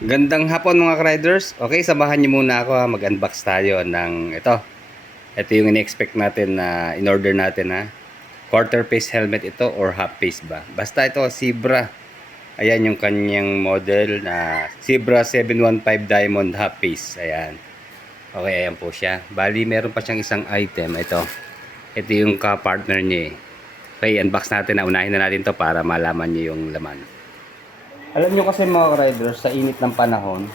Gandang hapon mga riders. Okay, samahan niyo muna ako ha. Mag-unbox tayo ng ito. Ito yung in-expect natin na in-order natin ha. Quarter face helmet ito or half face ba? Basta ito, Zebra. Ayan yung kanyang model na Zebra 715 Diamond half face. Ayan. Okay, ayan po siya. Bali, meron pa siyang isang item. Ito yung ka-partner niya eh. Okay, unbox natin na. Unahin na natin to para malaman niyo yung laman. Alam nyo kasi mga riders, sa init ng panahon,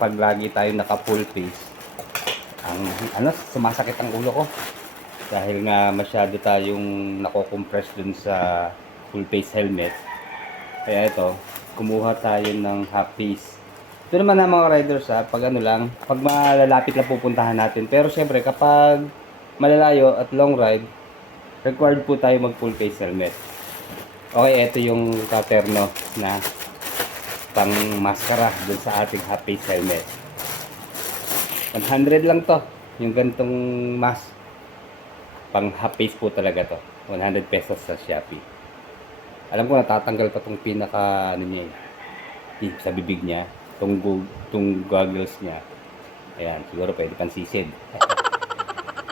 pag lagi tayo naka full face, sumasakit ang ulo ko. Dahil nga masyado tayong nako-compress dun sa full face helmet. Kaya ito, kumuha tayo ng half face. Ito naman na mga riders pag ano lang, pag malalapit lang pupuntahan natin. Pero syempre kapag malalayo at long ride, required po tayo mag full face helmet. Okay, ito yung katerno na pang maskara dun sa ating half face helmet. 100 lang to yung gantong mask, pang half face po talaga to. 100 pesos sa Shopee. Alam ko natatanggal pa tong pinaka ano niya sa bibig niya, tong goggles niya. Ayan, siguro pwede pang sisid.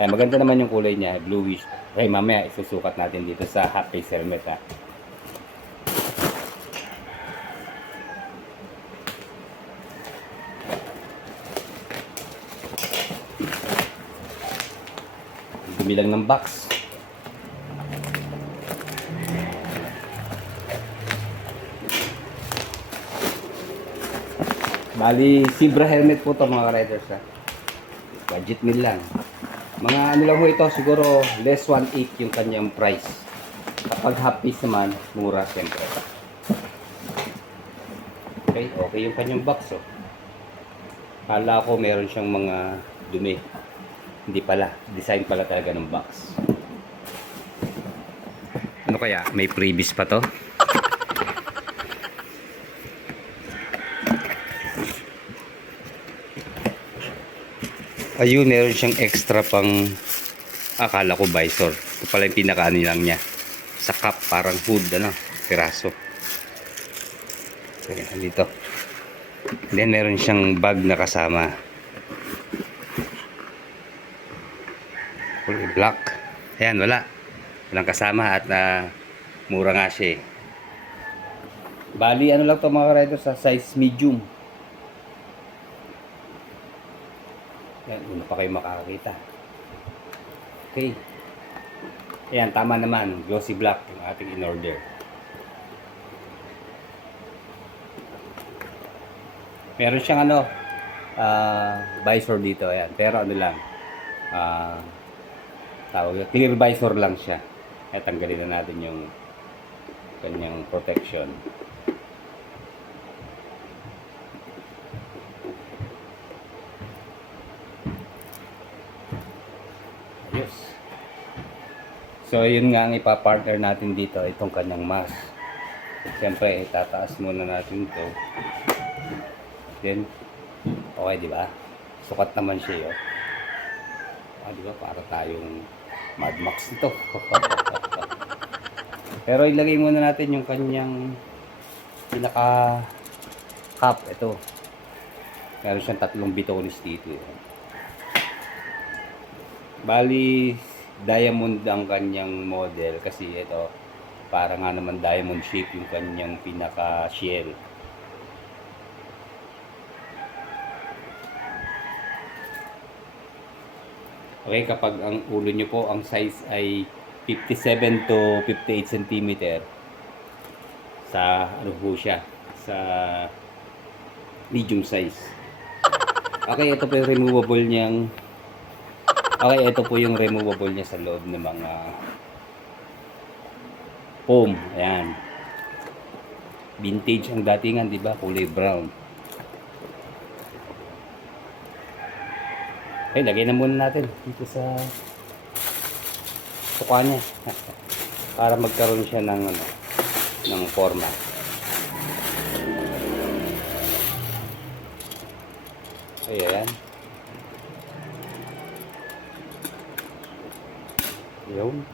Ayan, maganda naman yung kulay niya, bluish. Okay, mamaya isusukat natin dito sa half face helmet ha. Dumi lang ng box. Bali, Zebra helmet po to mga riders ha. Budget meal lang. Mga ano lang ho ito, siguro less 1.8 yung kanyang price. Kapag half piece naman, mura siyempre. Okay, okay yung kanyang box oh. Kala ko meron siyang mga dumi. Hindi pala, design pala talaga ng box. Ano kaya? May freebies pa to? Ayun, meron siyang extra pang, akala ko visor. Ito pala yung pinakaano lang niya. Sa cup, parang hood, piraso. Okay, dito. Then meron siyang bag na kasama. Kulay black. Ayan, wala. Walang kasama at mura nga siya eh. Bali, ano lang to mga riders sa size medium. Ayan, una pa kayo makakakita. Okay. Ayan, tama naman. Glossy black yung ating in-order. Meron siyang visor dito. Ayan. Pero ano lang, clear visor lang siya. At tanggalin na natin yung kanyang protection. Ayos. So yun nga ang ipapartner natin dito, itong kanyang mask. Siyempre itataas muna natin ito. Then okay, di ba? Sukat naman siya yun. Di ba? Para tayong Mad Max nito. Pero ilagay muna natin yung kanyang pinaka cap. Ito. Meron siyang tatlong bitones dito. Bali, diamond ang kanyang model kasi ito, para nga naman diamond shape yung kanyang pinaka shell. Okay, kapag ang ulo nyo po, ang size ay 57 to 58 cm. Sa ano po siya? Sa medium size. Okay, ito po yung removable niyang. Okay, ito po yung removable niya sa loob ng mga foam. Ayan. Vintage ang datingan, di ba? Kulay brown. Okay, lagay na muna natin dito sa suka niya para magkaroon siya ng forma. Ayan. Yun.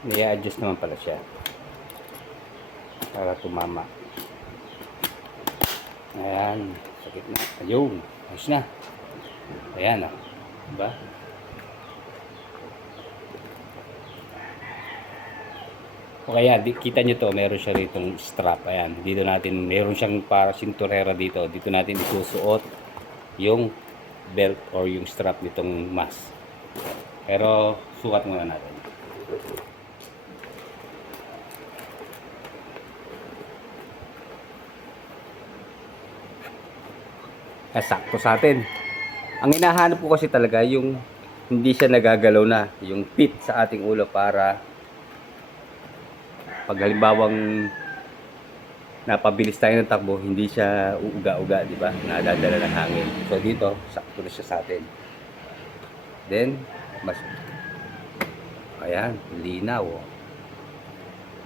May adjust naman pala siya para tumama. Ayan, sakit na. Ayun, ayos na. Ayan, oh. Diba? O kaya, kita nyo to, meron siya ritong strap. Ayan, dito natin, meron siyang para sinturera dito. Dito natin isusuot yung belt or yung strap nitong mask. Pero, sukat muna natin. Sakto sa atin. Ang hinahanap ko kasi talaga yung hindi siya nagagalaw na, yung fit sa ating ulo para pag halimbawang napabilis tayo ng takbo, hindi siya uuga-uga, di ba? Nadadala ng hangin. So dito, sakto na siya sa atin. Then, ayan, linaw. Oh.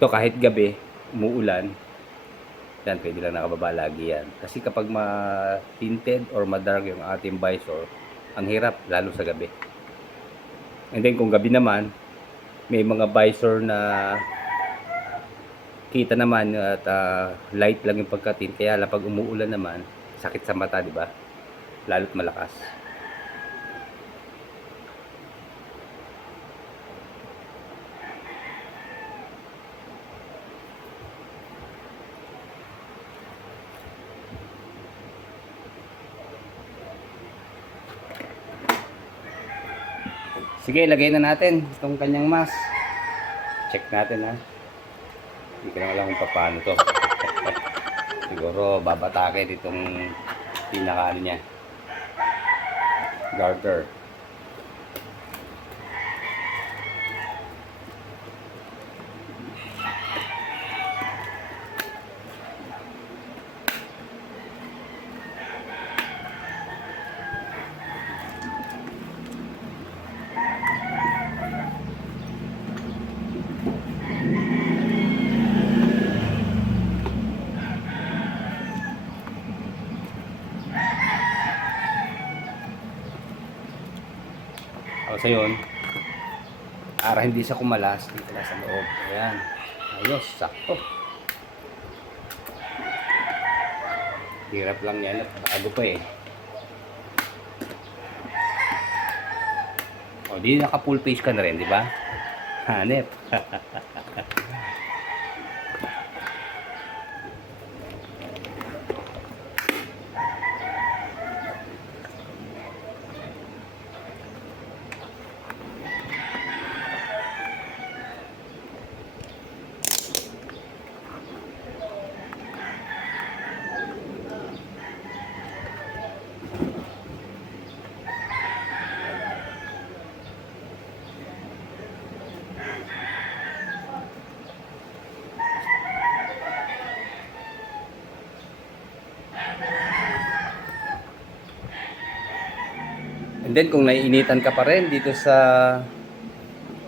Ito kahit gabi, umuulan, yan, pwede lang nakababa lagi yan. Kasi kapag ma-tinted or ma-dark yung ating visor, ang hirap, lalo sa gabi. And then kung gabi naman, may mga visor na kita naman at light lang yung pagka-tint. Kaya lang pag umuulan naman, sakit sa mata, di ba? Lalo't malakas. Sige, lagay na natin itong kanyang mask. Check natin ha. Hindi ko na alam kung paano to. Siguro babatakin itong pinaka niya. Garter. O so yun, para hindi siya kumalas, dito na sa loob. Ayan. Ayos, sakto. Hirap lang yan at bago pa eh. O, di naka full face ka na rin, di ba? Hanep. And then kung naiinitan ka pa rin dito sa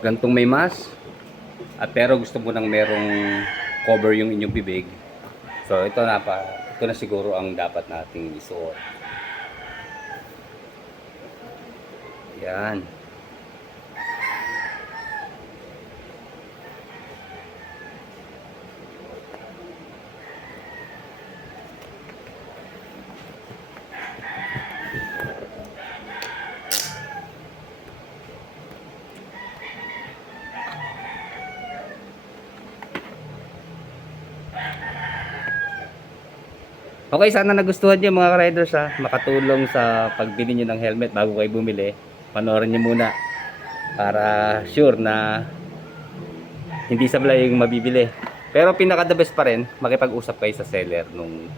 gantong may mask at pero gusto mo nang merong cover yung inyong bibig, so ito na siguro ang dapat nating isuot. Yan. Okay, sana nagustuhan niyo mga riders ha. Makatulong sa pagbili niyo ng helmet bago kayo bumili. Panoorin niyo muna para sure na hindi sablay yung mabibili. Pero pinaka the best pa rin, makipag-usap kayo sa seller nung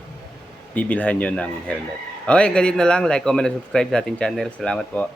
bibilhan niyo ng helmet. Okay, ganito na lang. Like, comment, and subscribe sa ating channel. Salamat po.